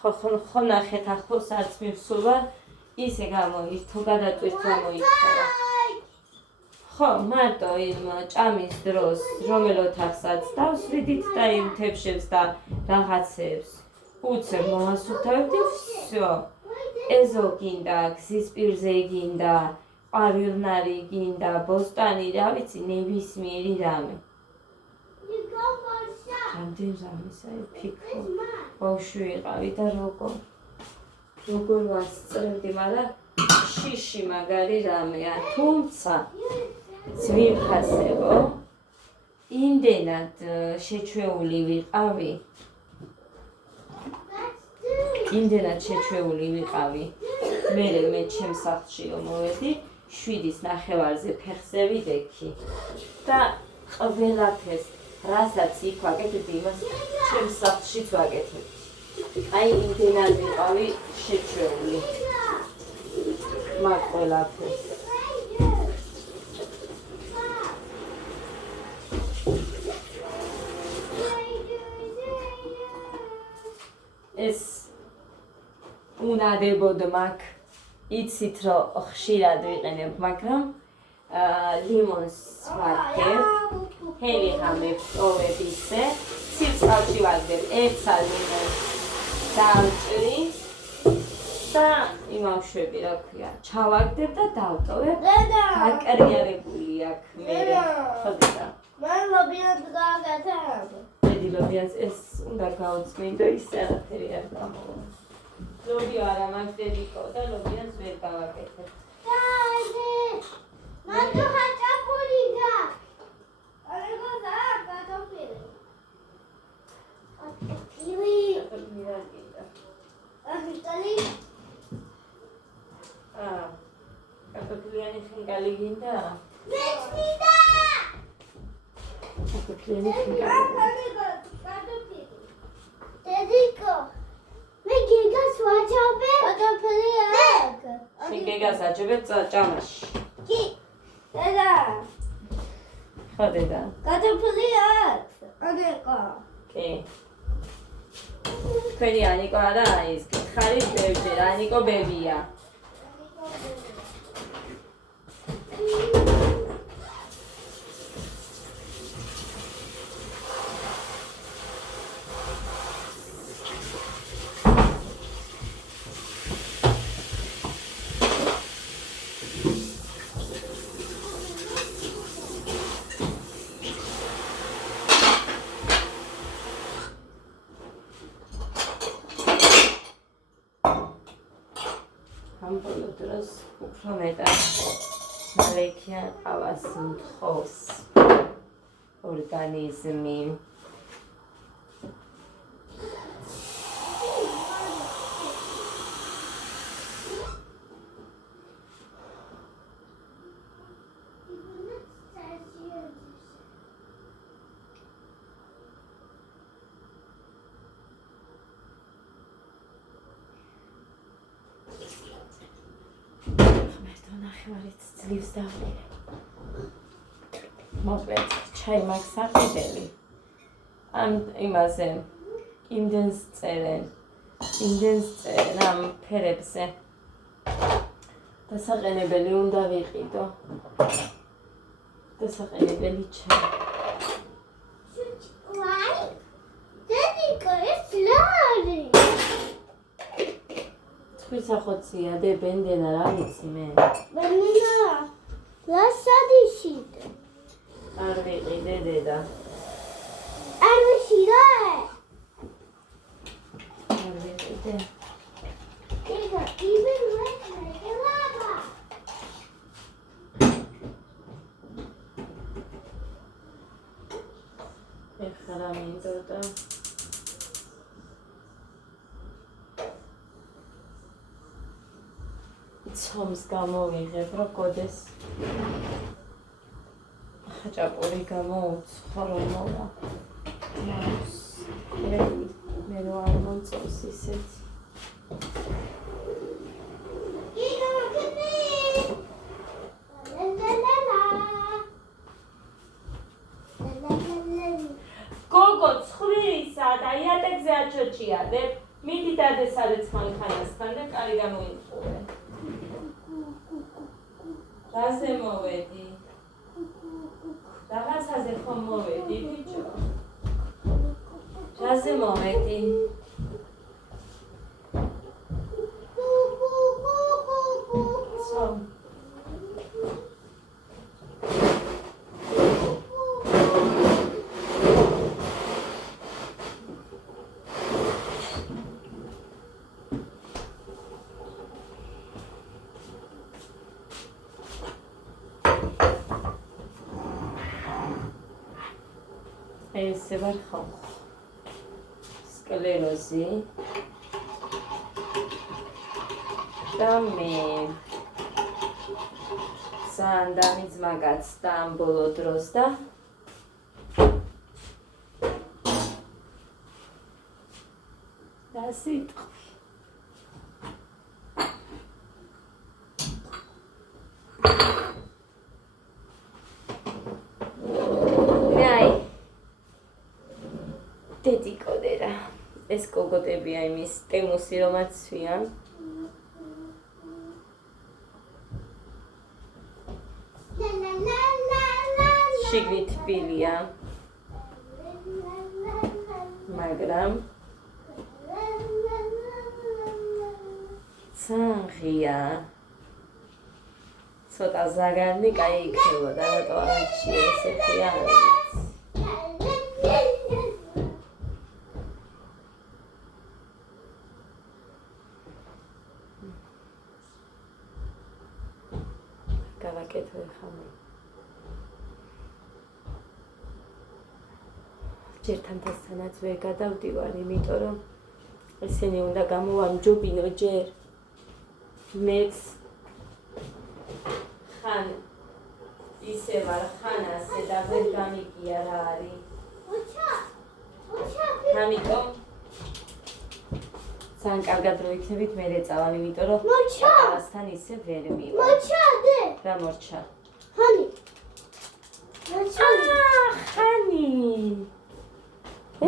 ხო ნახეთ ახლოს არც მივსულა ისე გამოირთო გადატვირთ გამოიქცევა ხო მარტო იმ ჭამის დროს რომელ ოთახსაც დავსვიდით და იმ თებშებს და რაღაცებს უცებ მომასუთავებდი всё ეზო გინდა გზის პირზე გინდა ყვავილნარი გინდა ბოსტანი რა ვიცი ნებისმიერი რამე რამდენ რამეს აი ფიქრო ბავშვი ვიყავი და როგორ ვასწრებდი მაგრამ შიში მაგარი რამეა თუმცა ძვირფასებო იმდენად შეჩვეული ვიყავი მე ჩემს სახლში მოვედი 7-ის ნახევარზე ფეხზე ვიდექი და ყველაფერს რასაც იქ ვაკეთებდი იმას ჩემს სახლშიც ვაკეთებდი აი იმდენად ვიყავი შეჩვეული მაგ ყველაფერს ეს უნადებოდ მაგ იცით რომ ხშირად ვიყენებ მაგრამ ლიმონს ვარგებ ჰელი ღამე ვტოვებ ისე ცივწყალში ვაგდებ 1 ლიმონს დავჭრი და იმავშვები რა ქვია ჩავაგდებ და დავტოვებ გაკრიარებული აქ მე ხოდა მან ლობიანს გააკეთა მედი ლობიანს ეს უნდა გაუწმინდო ისე არაფერი არ გამოვა ლობიო არა მაგდებიკო და ლობიანს ვერ გავაკეთებ მანდო ხაჭაპური გა არეგო და გადოფილი ახიტალი კარტოფილიანი ხინკალი გინდა მეჩნიდა კარტოფილიანი ხინკალი დედიკო მე გიგას ვაჭავებ კარტოფილი აქ შენ გეგას აჭებებ ჭამაში კი დედა ხო დედა კარტოფილი აქ ანიკო კი თქვენი ანიკო არა ის ხარის ბებჯერ ანიკო ბებია ამბოლოდროს უფრო მეტად მალექიან ყავას მთხოვს ორგანიზმი ნახევარით ძლივს დავყიდე. მოკლედ, ჩაი მაქვს საყიდელი. ამ იმაზე იმდენს წერენ ამ ფერებზე. დასაყენებელი უნდა ვიყიდო. დასაყენებელი ჩაი. ვაი! დედიკო, ეს ლარი! ხოცია დე ბენდენა რა ვიცი მე ბენდენა ლასადიშით არ ვიყიდე დედა არ ვიშიდე არ ვიყიდე იგა იბენ ვეკლება ეხლა რა მინდოდა ცომს გამოვიღებ, რომ გოდეს ხაჭაპური გამოუცხო რომ მოვა. მე რო არ მომწონს ისეთი. გოგო ცხვირისა და იატაკზე აჩოჩიადებ. მიდი დადესადეთ მანქანასთან და კარი გამოიყურე. რაზე მოვედი? რაღაცაზე ხომ მოვედი, ბიჭო? რაზე მოვედი? So. ესე ვარ ხალხო. სკლეროზი და მე ძალიან დამიძმა გაცდა ამ ბოლო დროს და სიტყვი დედიკოდე რა ეს კოგოტებია იმის ტემუსი რომაც ცვიან შიგნით თბილია მაგრამ ცანღია ცოტა ზაგარნი კაი იქნებოდა რატო არჩი ესეთი არ ვიცი გავაკეთე ხომ ჯერთანთასთანაც ვერ გადავდივარ, იმიტომ რომ ესენი უნდა გამოვამჯობინო ჯერ მეც ხან ისე ვარ ხან ასე და ვერ გამიგია რა არის ამიტომ ძალიან კარგად რო იქნებით მე ეწავან, იმიტომ რომ პაპასთან ისე ვერ მივა რა მორჩა ხანი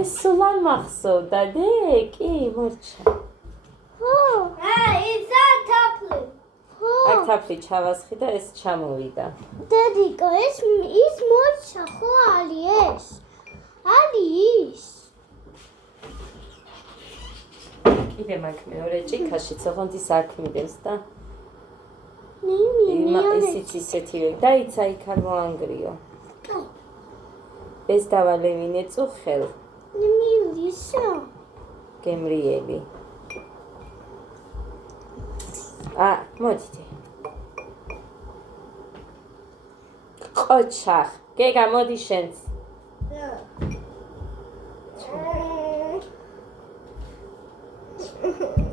ეს სულ არ მახსოვდა დე კი მორჩა ისა თაფლი აქ თაფლი ჩავასხი და ეს ჩამოვიდა დედიკო ის მორჩა ხო არის არის კიდე მაგ მეორე ჭიქაში ოღონდ ის აქ მიდევს და ისიც ისეთივე დაიცა იქ არ მოანგრიო ეს დავალევინე წუხელ მივისო გემრიელი მოდით ყოჩახ გეგა მოდი შენც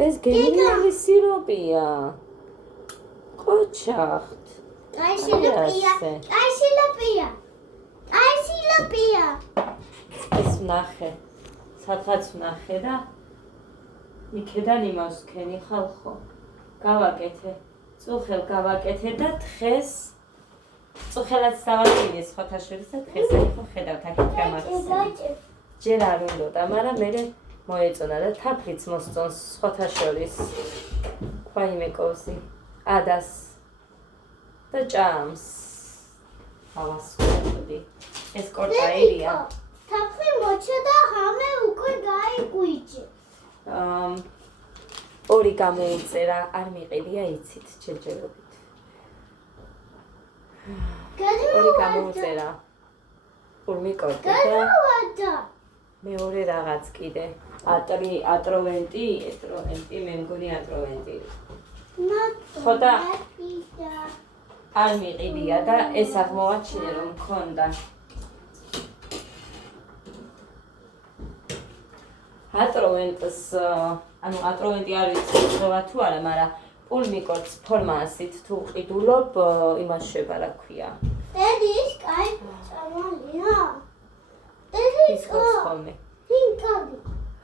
ეს გემრიელი სიროპია ყოჩახთ აიშილოპია ეს ვნახე სადღაც ვნახე და იქედან იმას ვქენი ხალხო გავაკეთე წუხელ გავაკეთე და თხეს წუხელაც დავაკინეს ხოთაშორის და თხეს ხო ხედავთ აქეთ გამახსენე ჯერ არ უნდოდა მაგრამ მე მოეწონა და თაფლიც მოსწონს ხოთაშორის ვაიმე კოვზი ადას და ჭამს ავასწორდი ეს კორტაერია თაფლი მოჩა და ხამე უკვე გაიგვიჭე ორი გამოუწერა არ მიყიდია იცით ჯერჯერობით ორი გამოუწერა ურმი კორტი და მეორე რაღაც კიდე ატროვენტი მე მგონი ატროვენტი ხო და არ მიყიდია და ეს აღმოვაჩინე რომ მქონდა ატროვენტს ანუ ატროვენტი არ ვიცი რა თუ არა მაგრამ პულმიკორტს ფორმასით თუ ყიდულობ იმას შეება რა ქვია დედის კაი წამალია ის ხომე ინკალი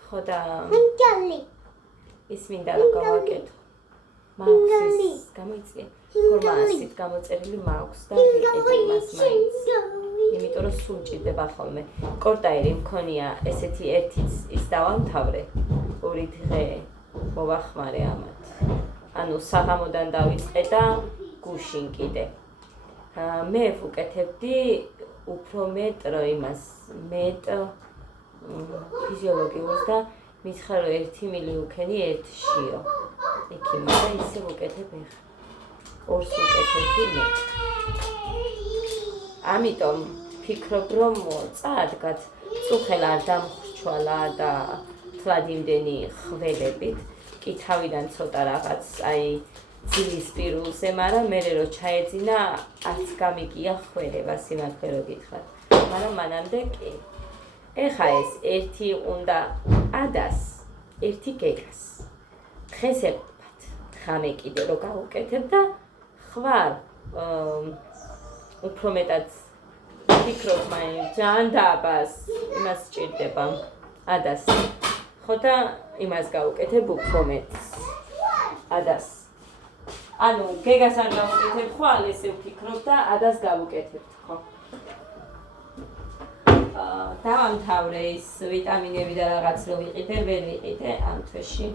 ხო და ინკალი ის მინდა რომ გავაკეთო მაქვს გამოიწია ფორმასით გამოწერილი მაქვს და ვიყიდე იმას მაინც იმიტომ რომ სულ ჭირდება ხოლმე კორტაერი მქონია ესეთი ერთიც ის დავამთავრე 2 დღე მოვახმარე ამათ. ანუ საღამოდან დავიწყე და გუშინ კიდე. მე ვუკეთებდი უფრო მეტ იმას, მეტ ფიზიოლოგიურს და მითხრა რომ 1 მილი უქენი 1 შიო. იქი მაგრამ ისე ვუკეთებ ეხლა. 2-ს ვუკეთებდი მე. ამიტომ ფიქრობ რომ წაადგათ წუხელ არ დამხრჩვალა და თლად იმდენი ხველებით. კი თავიდან ცოტა რაღაც აი ძილის პირულზე, მაგრამ მე რო ჩაეძინა არც გამიგია ხველება სიმართლე რო გითხრათ. მაგრამ მანამდე კი. ეხა ეს ერთი უნდა ადას, ერთი გეგას. დღეს ელოდებათ. ღამე კიდე რო გავუკეთებ და ხვალ უფრო მეტად ფიქრობ მაინც ძალიან დაბას იმას სჭირდება ადას. ხო და იმას გავუკეთებ უფრო მეტს. ადას. ანუ გეგას არ გავუკეთებ ხვალ ესე ვფიქრობ და ადას გავუკეთებ ხო. დავამთავრე ის ვიტამინები და რაღაც რო ვიყიდე, ვერ ვიყიდე ამ თვეში.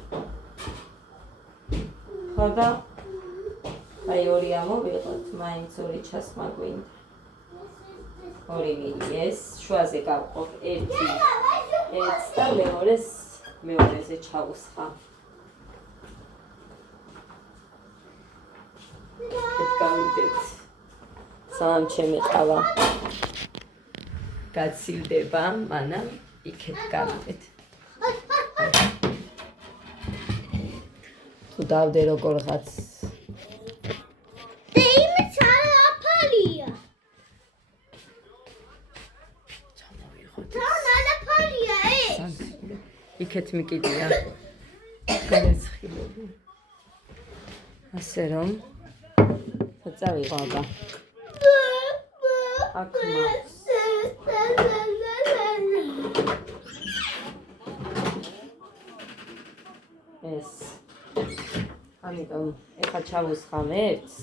ხო და აი 2 ამოვიღოთ, მაინც 2 ჩასმა გვინდა. 2 მილი ეს, შუაზე გავყობ 1 და მეორეზე ჩავუსხა. გავიდეთ. სამ ჩემი ყავა. გაცილდება, მანამ იქეთ გავიდეთ. თუ დავდე როგორღაც იმით ალაფალია. თან ალაფალია ეს. იქეთ მიკიდია. განეცხილები. ასე რომ წავიღო აბა. აქ მაქვს. ეს. ამიტომ ეხა ჩავუსხამ ერთს.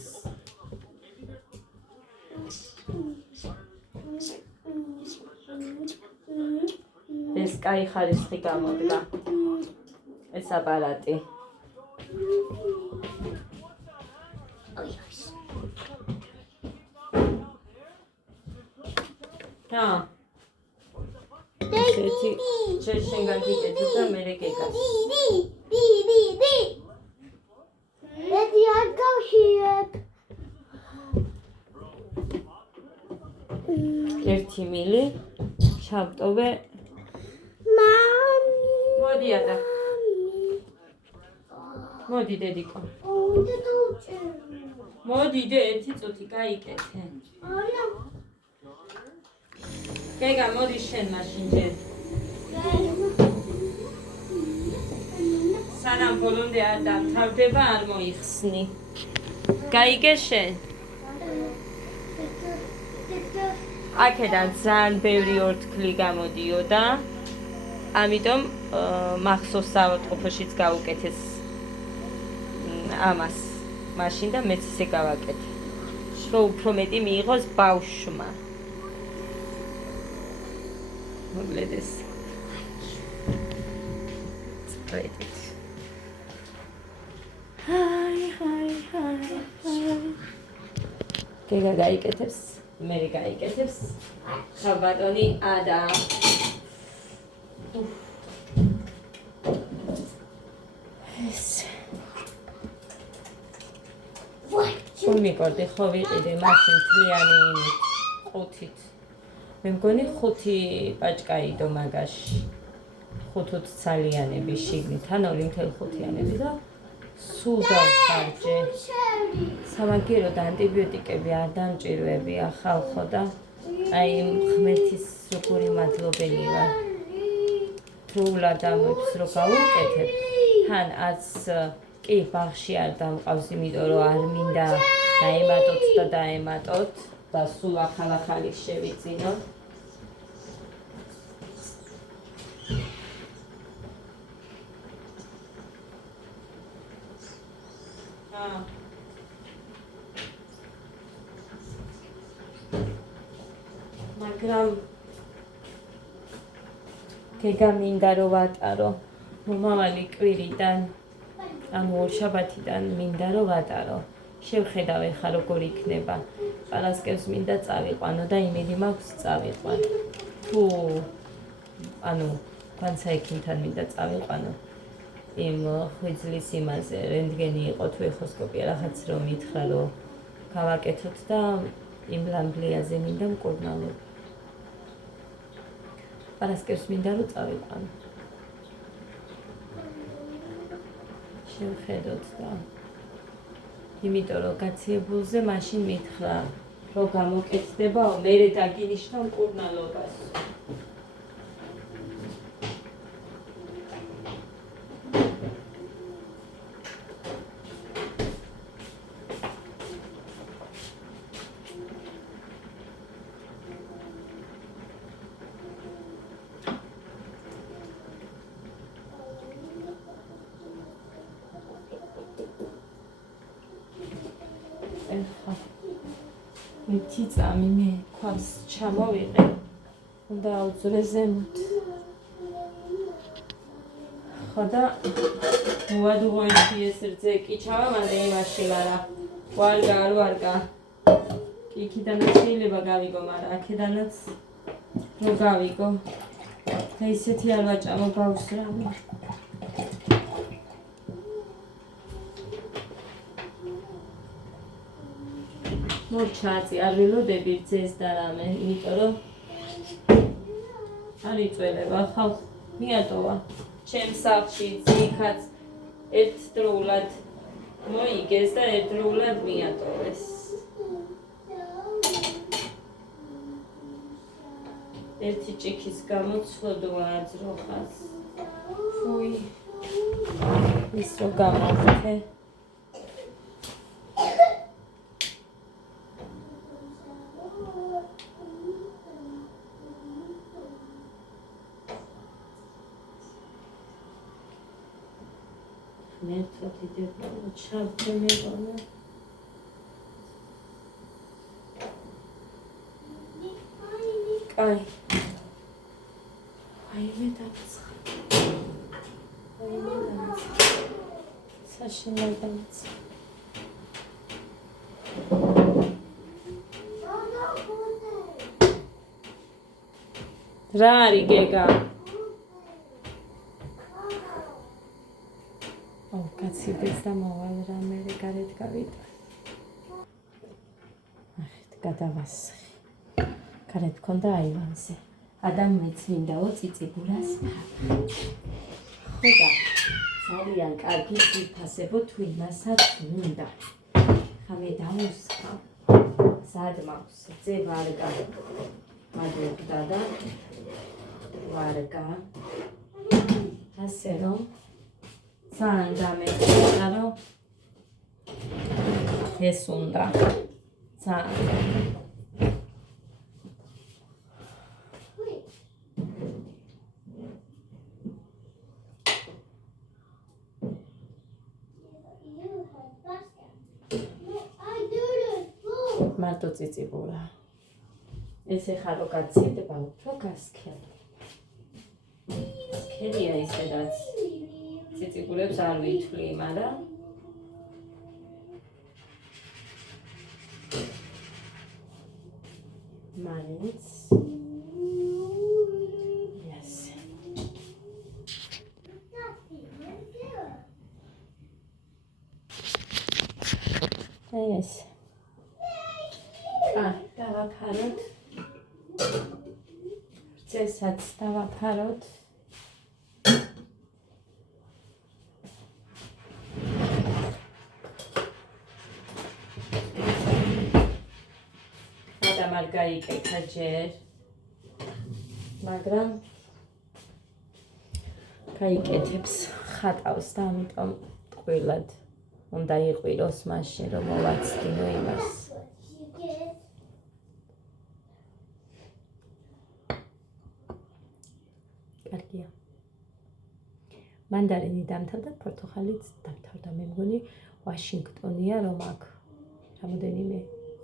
ეს კაი ხარისხი გამოდგა. ეს აპარატი. ესეთი შენგან გიკეთე და მე რეგეგას. ედი არ გავშიებ. 1 მილი ჩავტოვე. მამი. მოდი ადა. მოდი დედიკო. მოდი დე 1 წუთი გაიკეთე. ანა. გეგა მოდი შენ მაშინ ჯერ. სანამ ბოლომდე არ დამთავრდება არ მოიხსნი. გაიგე შენ? აქედან ძალიან ბევრი ორთქლი გამოდიოდა. ამიტომ მახსოვს საავადმყოფოშიც გავუკეთეს ამას. მაშინ და მეც ისე გავაკეთე. რომ უფრო მეტი მიიღოს ბავშვმა. მოგლედეს. წრედით. ჰაი. გეგა გაიკეთებს, მე გაიკეთებს. ხაბატონი ადა. ეს. მიკორდი ხო ვიყიდე მაშინ თლიანი 5-ით. მე მგონი 5 პაჭკა იდო მაგაში. 5 ცალიანები შიგნით, ან 2.5-იანები და სულ დავხარჯე. სამაგიეროდ ანტიბიოტიკები არ დამჭირვები ახალ ხო და აი ღმერთის როგორი მადლობელი ვარ. თულად ამებს რო გავუკეთებ, თან არც კი ბაღში არ დამყავს, იმიტომ რომ არ მინდა დაემატოთ და დაემატოთ და სულ ახალ-ახალი შევიძინოთ. მაგრამ გეგა მინდა რომ ვატარო მომავალი კვირიდან ანუ ორშაბათიდან მინდა რომ ვატარო. შევხედავ ეხლა როგორ იქნება. პარასკევს მინდა წავიყვანო და იმედი მაქვს წავიყვან. თუ ანუ განსაექიმთან მინდა წავიყვანო. იმ ღვიძლის იმაზე რენტგენი იყო თუ ეხოსკოპია რაღაც რომ მითხრა რომ გავაკეთოთ და იმ ლანგლიაზე მინდა მკურნალო. პარასკევს მინდა რომ წავიყვანო. შევხედოთ და იმიტომ რომ გაციებულზე მაშინ მითხრა რომ გამოკეთდებაო, მერე დაგინიშნა მკურნალობას. ერთი წამი მე ქვას ჩამოვიღე, უნდა აუძვრე ზემოთ. ხო და მოვადუღო ერთი ეს რძე კი ჩავამანდე იმაში, მაგრამ არ ვარგა. კი იქიდანაც შეიძლება გავიგო, მაგრამ აქედანაც რო გავიგო. და ისეთი არ ვაჭამო ბავშვს რამე. მორჩაწი არ ვილოდები რძეს და რამე, იმიტომ რომ არ იწველება ხალხ მიატოვა. ჩემს სახლში იქაც ერთდროულად მოიგეს და ერთდროულად მიატოვეს. ერთი ჭიქის გამო ცოდვა აძროხას. ფუი. ის რო გამოვთე. მერტო დიდება ჩავდე მეგონა. კაი. აიმე დამცხა. საშინელ დამცხა. რა არის გეგა? გაცივდეს და მოვალ რა მე გარეთ გავიდა. ახეთ გადავასხი. გარეთ მქონდა აივანზე. ადამიანს მინდაო ციციბურას ფაფა. ხო და ძალიან კარგი ციფასებო თუ იმასაც მინდა. ხამე დაუსხა. სადმავს ზე ვარგა. მაგდა და ვარგა. ასე რომ ძალიან დამეწია რომ ეს უნდა ძალიან მარტო ციციბურა ეს ეხლა რო გაცივდება უფრო გასქელი სქელია ისედაც ციციბურებს არ ვითვლი, მაგრამ მაინც ესე. ეს. დავაფაროთ. წესაც დავაფაროთ. არ გაიკეთა ჯერ, მაგრამ გაიკეთებს ხატავს და ამიტომ ტყუილად უნდა იყვიროს მაშინ რომ მოვაცდინო იმას. კარგია. მანდარინი დამთავრდა, პორტოხალიც დამთავრდა. მე მგონი ვაშინგტონია რომ აქ რამოდენიმე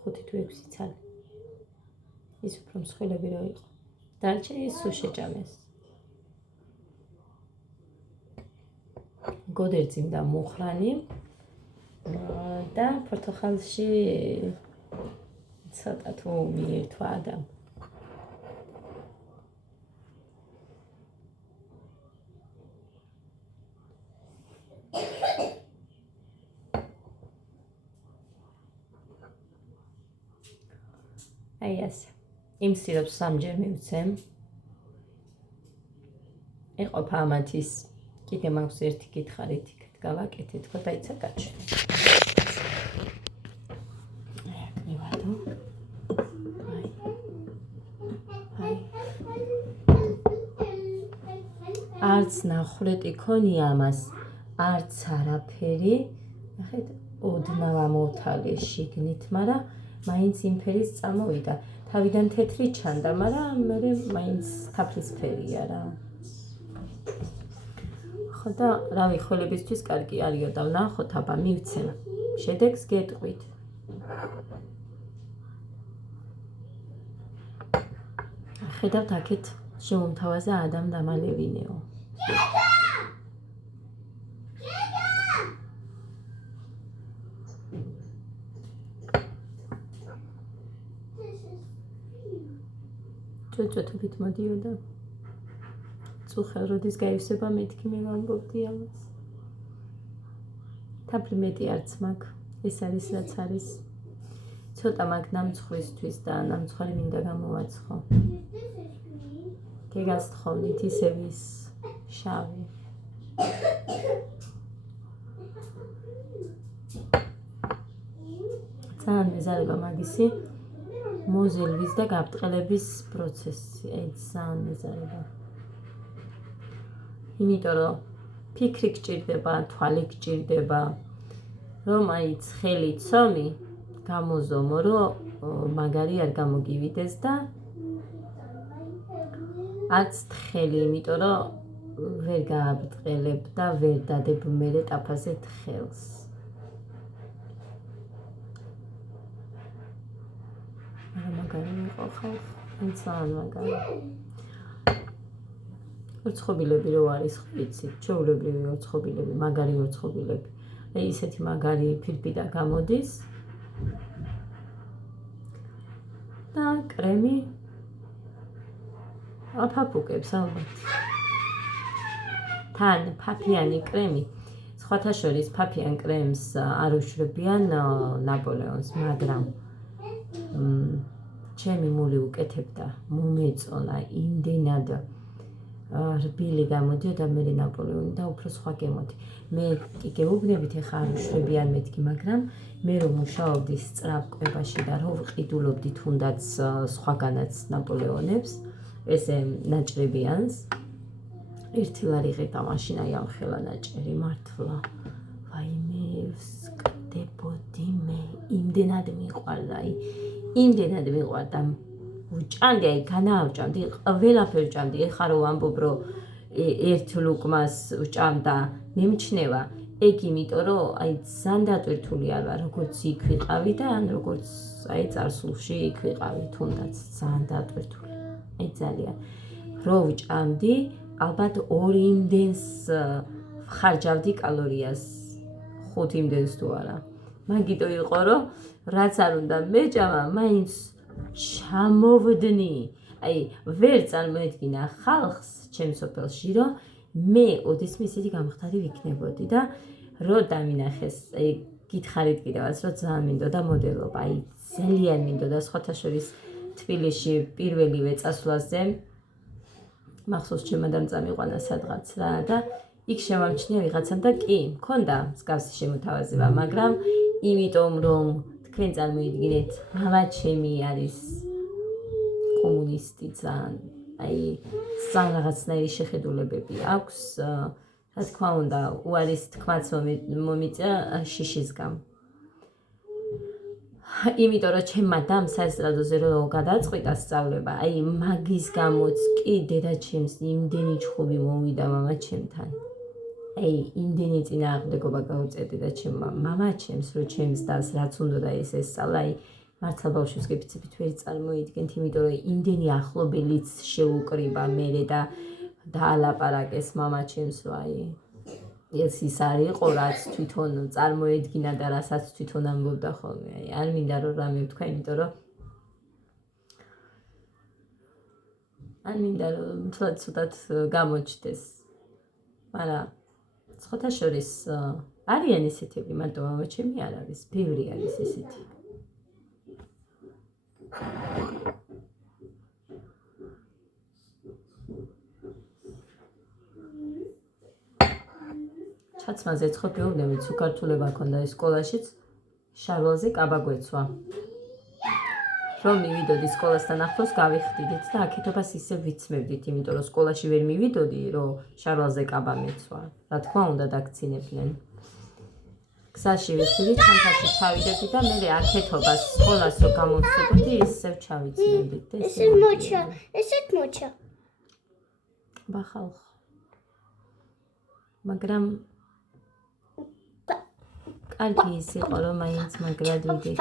5 თუ 6 ცალი. ის უფრო მსხვილები რო იყო. დარჩა ის სულ შეჭამეს. გოდერძი და მუხრანი და პორტოხალში ცოტა თუ მიირთვა და აი ასე იმ სიროფს სამჯერ მივცემ ეყოფა ამათის კიდე მაქვს ერთი კითხარით იქით გავაკეთეთ ხო დაიცა გაჩვენე არც ნახრეტი ქონია ამას არც არაფერი ნახეთ ოდნავ ამოვთალე შიგნით მაგრამ მაინც იმ ფერის წამოვიდა თავიდან თეთრი ჩანდა მაგრამ მე მაინც თაფლისფერია რა ხო და რავი ხველებისთვის კარგი არისო და ვნახოთ აბა მივცემ შედეგს გეტყვით ხედავთ აქეთ შემომთავაზე ადამ დამალევინეო ჭოჭოთობით მოდიოდა წუხელ როდის გაივსება მეთქი მე ვამბობდი ამას თაფლი მეტი არც მაქვს ეს არის რაც არის ცოტა მაგ ნამცხვისთვის და ნამცხვარი მინდა გამოვაცხო გეგასთხოვნით ისევ ის შავი ძალიან მეზარება მაგისი მოზელვის და გაბრტყელების პროცესი აი ძალიან მეზარება იმიტომ რომ ფიქრი გჭირდება თვალი გჭირდება რომ აი ცხელი ცომი გამოზომო რომ მაგარი არ გამოგივიდეს და არც თხელი იმიტომ რომ ვერ გააბრტყელებ და ვერ დადებ მერე ტაფაზე თხელს მაგარი იყო ხალხი ძალიან მაგარი ოცხობილები რო არის ხიცით ჩვეულებრივი ოცხობილები მაგარი ოცხობილები აი ისეთი მაგარი ფირფიტა გამოდის და კრემი აფაფუკებს ალბათ თან ფაფიანი კრემი სხვათა შორის ფაფიან კრემს არ უშვებიან ნაპოლეონს მაგრამ ჩემი მული უკეთებდა მომეწონა იმდენად რბილი გამოდიოდა მე ნაპოლეონი და უფრო სხვა გემოდი მე კი გეუბნებით ეხა არ უშვებიან მეთქი მაგრამ მე რომ მუშაობდი სწრაფ კვებაში და რომ ვყიდულობდი თუნდაც სხვაგანაც ნაპოლეონებს ესე ნაჭრებიანს ერთი ლარიღეთ მაშინ აი ამ ხელა ნაჭერი მართლა ვაიმე ვსკდებოდი მე იმდენად მიყვარდა აი იმდენად მიყვარდა ვჭამდი აი განაავჭამდი ყველაფერს ვჭამდი ეხა რომ ვამბობ რომ ერთ ლუკმას ვჭამდა მემჩნევა ეგ იმიტომ რომ აი ძალიან დატვირთული არ ვარ როგორც იქ ვიყავი და ან როგორც აი წარსულში იქ ვიყავი თუნდაც ძალიან დატვირთული აი ძალიან რო ვჭამდი ალბათ 2 იმდენს ხარჯავდი კალორიას 5 იმდენს თუ არა მაგიტო იყო რომ რაც არ უნდა მეჭამა მაინც ჩამოვდნი აი ვერ წარმოედგინა ხალხს ჩემს სოფელში რომ მე ოდესმე ისეთი გამხდარი ვიქნებოდი და რო დამინახეს აი გითხარით კიდევაც რომ ძალიან მინდოდა მოდელობა აი ძალიან მინდოდა სხვათა შორის თბილისში პირველივე წასვლაზე მახსოვს ჩემადან წამიყვანა სადღაც რა და იქ შემამჩნია ვიღაცამ და კი მქონდა მსგავსი შემოთავაზება მაგრამ იმიტომ რომ თქვენ წარმოიდგინეთ მამა ჩემი არის კომუნისტი ძალიან აი ძალიან რაღაცნაირი შეხედულებები აქვს რა თქმა უნდა უარის თქმაც მომიწია შიშისგან იმიტომ რომ ჩემმა დამ საესტრადოზე რომ გადაწყვიტა სწავლება აი მაგის გამოც კი დედაჩემს იმდენი ჩხუბი მოვიდა მამა ჩემთან აი იმდენი წინააღმდეგობა გაუწია და ჩემმა მამა ჩემს რომ ჩემს დას რაც უნდა ეს ესწავლა აი მართლა ბავშვებს გეფიცებით ვერ წარმოიდგენთ იმიტომ რომ იმდენი ახლობელიც შეუკრიბა მერე და დაალაპარაკეს მამა ჩემს რომ აი ეს ის არის იყო რაც თვითონ წარმოედგინა და რასაც თვითონ ამბობდა ხოლმე. აი არ მინდა რომ რამე ვთქვა, იმიტომ რომ არ მინდა რომ ცოტა გამოჩნდეს. მაგრამ სხვათა შორის არიან ესეთები, მარტო მამა ჩემი არ არის, ბევრი არის ესეთი. ჩაცმაზე ცხობიოვნებით სუკართულება ქონდა ეს სკოლაშიც შარვალზე კაბა გვეცვა. რომ მივიდოდი სკოლასთან ახლოს გავიხდიდით და აქეთობას ისე ვიცმევდით, იმიტომ რომ სკოლაში ვერ მივიდოდი, რომ შარვალზე კაბა მეცვა. რა თქმა უნდა დაგცინებდნენ. გზაში ვიხდიდით, თანხაში ჩავიდებდი და მე აქეთობას სკოლას რო გამოვსებდი, ისევ ჩავიცმევდით და ესეთ მოჩა. ბახალხ. მაგრამ კარგი ის იყო, რომ მაინც მაგრად ვიდექ.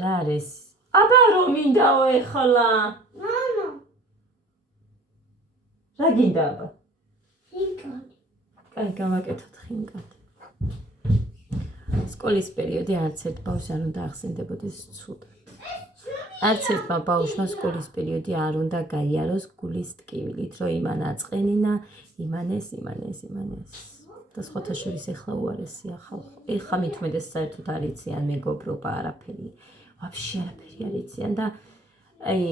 რა არის? აბა რომ მინდაო ეხლა? მამა. რა გინდა აბა? ხინკალი. კაი, გავაკეთოთ ხინკალ. სკოლის პერიოდი არც ერთ ბავშვს არ უნდა ახსენდებოდეს ცუდად. არც ერთმა ბავშვმა სკოლის პერიოდი არ უნდა გაიაროს გულის ტკივილით, რომ იმან აწყენინა, იმანეს. და სხვათა შორის ეხლა უარესია ხალხო. ეხლა მithumedes საერთოდ არ იციან მეგობრობა არაფერი. ვაფშე არაფერი არ იციან და აი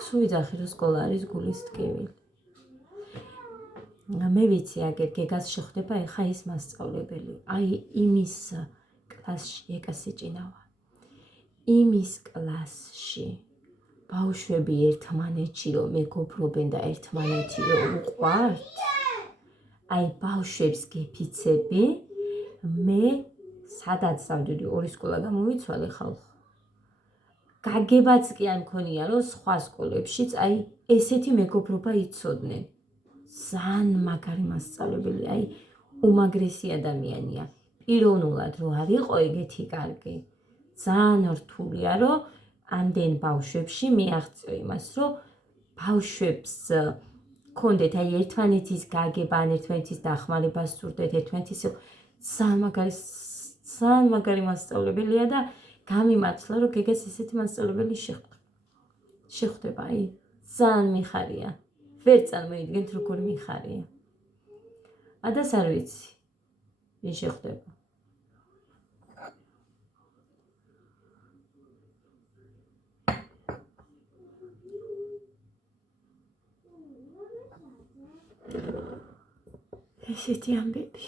სულ ვიძახი რომ სკოლა არის გულის ტკივილი. მე ვიცი აგერ გეგას შეხვდება ეხლა ის მასწავლებელი. აი იმის კლასში ეკასეჭინავა. იმის კლასში ბავშვები ერთმანეთში რომ მეგობრობენ და ერთმანეთი რომ უყვართ. აი ბავშვებს გეფიცები, მე სადაც დავდიოდი ორი სკოლა გამოვიცვალე ხალხო. გაგებაც კი არ მქონია რომ სხვა სკოლებშიც აი ესეთი მეგობრობა იცოდნენ. ძალიან მაგარი მასწავლებელი, აი უმაგრესი ადამიანია. პიროვნულად რო არ იყო ეგეთი კარგი. ძალიან რთულია რომ ამდენ ბავშვებში მიაღწიო იმას რომ ბავშვებს კონდეთ აი ერთმანეთის გაგება, ერთმანეთის დახმარება სურდეთ, ერთმანეთის ძალიან მაგარი მასწავლებელია და გამიმართლა რომ გეგას ესეთი მასწავლებელი შეხვდება, აი ძალიან მიხარია. ვერ წარმოიდგენთ როგორი მიხარია. ადას არ ვიცი ვინ შეხვდება. ესეთი ამბები.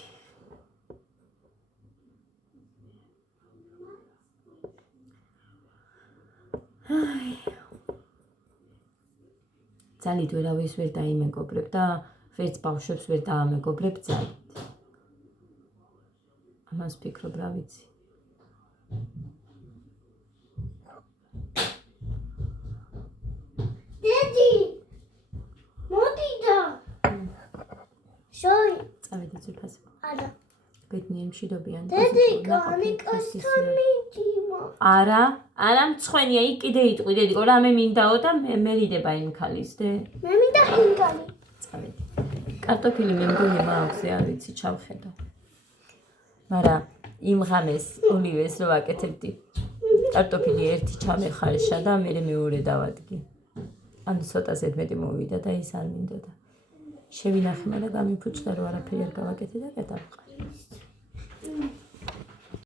ძალით ვერავის ვერ დაიმეგობრებ და ვერც ბავშვებს ვერ დაამეგობრებ ძალით. ამას ფიქრობ რა ვიცი. დედი მოდი და შოი წავედი ძვირფასი. არა ბედნიერ მშვიდობიან. დედი განიკასთან მიდიმა. არა მცხვენია იქ კიდე იტყვი დედიკო რამე მინდაო და მე რიდება იმ ქალის დე. მე მინდა ხინკალი. წავედი. კარტოფილი მე მგონი მაქვს არ ვიცი ჩავხედო. მაგრამ იმ ღამეს ოლივეს რო ვაკეთებდი. კარტოფილი ერთი ჩამეხარშა და მე მეორე დავადგი. ანუ ცოტას მეტი მოვიდა და ის არ მინდოდა. შევინახე მაგრამ გამიფუჭდა რომ არაფერი არ გავაკეთე და გადავყარე.